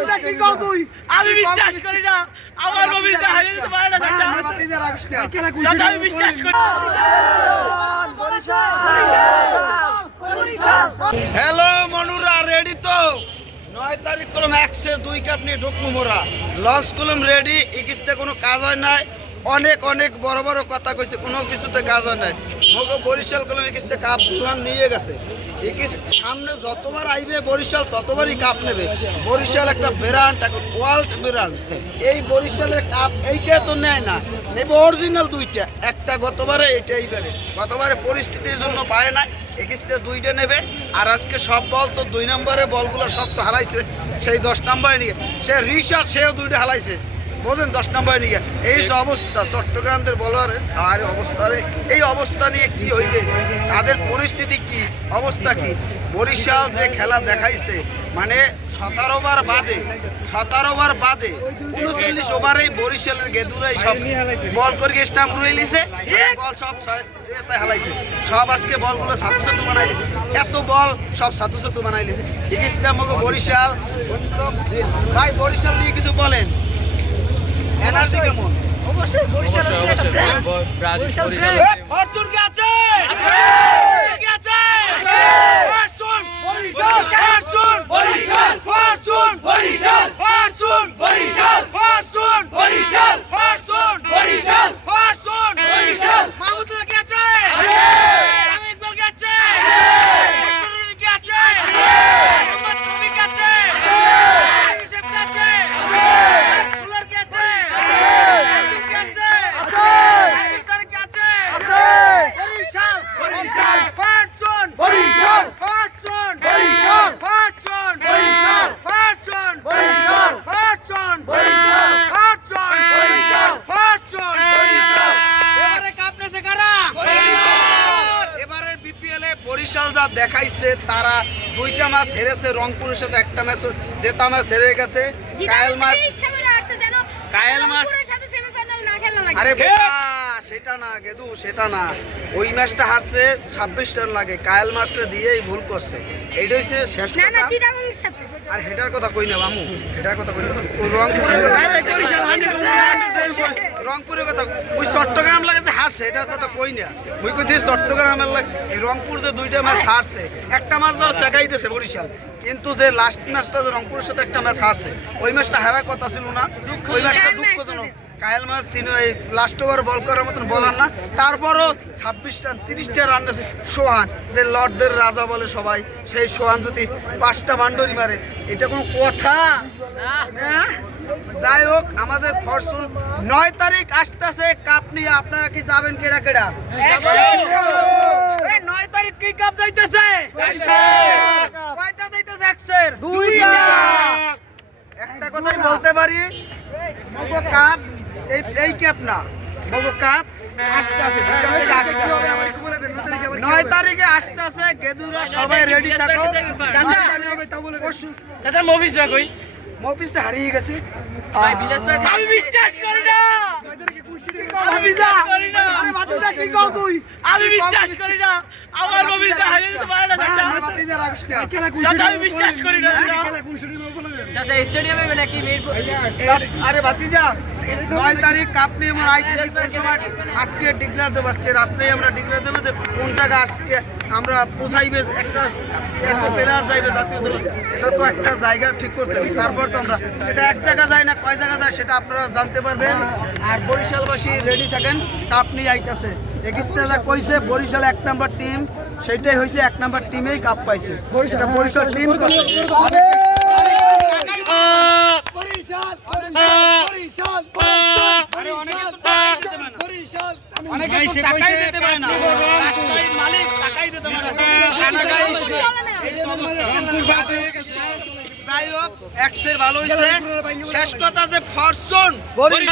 বাতিজা কি কও তুই? আমি বিশ্বাস করি না। আমার নবীটা হারিয়ে যেতে পারে না চাচা। আমি বিশ্বাস করি হ্যালো মনুরা রেডি তো? নয় তারিখ কলম একশো দুই কাপ নিয়ে ঢুকবো মোরা। লঞ্চ কলম রেডি ইকিসতে কোনো কাজ হয় নাই। অনেক অনেক বড় বড় কথা কইছে কোনো কিছুতে কাজ হয় নাই। মোকে বরিশাল কলম ইকিসতে কাপ দুহান নিয়ে গেছে। সামনে যতবার আইবে বরিশাল, ততবারই কাপ নেবে। বরিশাল একটা ব্র্যান্ড একটা ওয়ার্ল্ড ব্র্যান্ড। এই বরিশালের কাপ এইটা তো নেয় না। নেবে অরিজিনাল দুইটা। একটা গতবারে এইটা এইবারে গতবারে পরিস্থিতির জন্য পায় না একিসতে দুইটা নেবে। আর আজকে সব বল তো দুই নম্বরে বলগুলো সব তো হারাইছে। সেই দশ নম্বরে নিয়ে। সে রিশার্ট সেও দুইটা হারাইছে। বোঝেন দশ নম্বরে নিয়ে। এই অবস্থা চট্টগ্রামদের বলার আর অবস্থা এই অবস্থা নিয়ে কি হইবে? তাদের পরিস্থিতি কি? অবস্থা কি? বরিশাল যে খেলা দেখাইছে মানে সতেরো বার বাদে সতেরো বার বাদে উনচল্লিশ ওভারেই বরিশালের গেদুরাই সব বল করে স্টাম্প রয়ে লিছে বল সব হালাইছে। সব আজকে বলগুলো সাতু সাতু বানাই লিছে এত বল সব সাতু সাতু বানাই লিছে বরিশাল। ভাই বরিশাল নিয়ে কিছু বলেন। এনার্জি কেমন? অবশ্যই বরিশাল হচ্ছে একটা brand। এ, ফরচুন কি আছে? কি আছে? Fortune fortune Barishal fortune Barishal fortune Barishal fortune Barishal fortune Barishal fortune Barishal Mahmudullah কি আছে আমি ইকবাল কি আছে মাসরুর কি আছে মোহাম্মদ নবী কি আছে হিসেব কি আছে ফুলার কি আছে আসিফ কি আছে আসিফদার কি আছে Barishal Barishal fortune Barishal fortune Barishal fortune Barishal fortune Barishal fortune Barishal fortune Barishal fortune Barishal এবারে কাপনেছে কারা এবারে বিপিএল এ যা দেখাইছে তারা দুইটা ম্যাচ হেরেছে রংপুরের সাথে একটা ম্যাচ জেতা ম্যাচ হেরে গেছে। কায়েল মাস কায়েল মাস- আরে বাবা, সেটা না গেদু সেটা না। ওই ম্যাচটা হারছে ছাব্বিশ রান লাগে। কায়েল মাসটা দিয়েই ভুল করছে। এইটা হচ্ছে শেষ না না। চিটাগংয়ের সাথে। আর হেটার কথা কই না মামু? সেটার কথা কই না। রংপুরের কথা। রংপুরের কথা ওই চট্টগ্রাম লাগাতে হারছে এটার কথা কই না। ওই কথা চট্টগ্রামের লাগে। রংপুর যে দুইটা ম্যাচ হারছে একটা ম্যাচ ধর দিয়েছে বরিশাল। কিন্তু যে লাস্ট ম্যাচটা যে রংপুরের সাথে একটা ম্যাচ হারছে ওই ম্যাচটা হারার কথা ছিল না। ওই ম্যাচটা দুঃখজনক। কায়েল মাস তিনি ওই লাস্ট ওভার বল করার মতন বলার না। তারপরও ছাব্বিশটা, তিরিশটা রান আছে সোহান, যে লর্ডদের রাজা বলে সবাই, সেই সোহান যদি পাঁচটা বান্ডরি মারে, এটা কোনো কথা? হ্যাঁ? যাই হোক, আমাদের ফরচুন নয় তারিখ আসতেছে কাপ নিয়ে আপনারা কি যাবেন কেডা কেডা? নয় তারিখ কি কাপ যাইতেছে? কয়টা যাইতেছে, একশের? দুইটা। একটা কথাই বলতে পারি মগো কাপ এই এই ক্যাপ না মগো কাপ আসতে আছে দুইটা থেকে আসতে নয় তারিখে আসতে আছে গেদুরা সবাই রেডি থাকো। চাচা চাচা মফিসরা কই মফিসটা হারিয়ে গেছে। আমি বিশ্বাস করি না। আমি বিশ্বাস করি না। আরে বাতিজা কি কও তুই? আমি বিশ্বাস করি না। আমার না চাচা আরে বাতিজা রাখিস না চাচা আমি বিশ্বাস করি না চাচা স্টেডিয়ামে নাকি আরে ভাতিজা নয় তারিখ আমরা আইতেছি আজকে ডিক্লার দেবো আজকে রাত্রে আমরা ডিক্লার দেবো যে কোন জায়গা আজকে আমরা পৌঁছাইবে একটা প্লেয়ার যাইবে জাতীয় দলে। এটা তো একটা জায়গা ঠিক করতে হবে। তারপর তো আমরা এটা এক জায়গা যায় না কয় জায়গা যায় সেটা আপনারা জানতে পারবেন। আর বরিশালবাসী রেডি থাকেন কাপ নিয়ে আইতেছে। একিস্তে কইছে বরিশাল এক নম্বর টিম সেইটাই হয়েছে এক নাম্বার টিমেই কাপ পাইছে। বরিশাল। বরিশাল টিম যাই হোক এক্সের ভালো হয়েছে শেষ কথা যে ফরচুন ফরচুন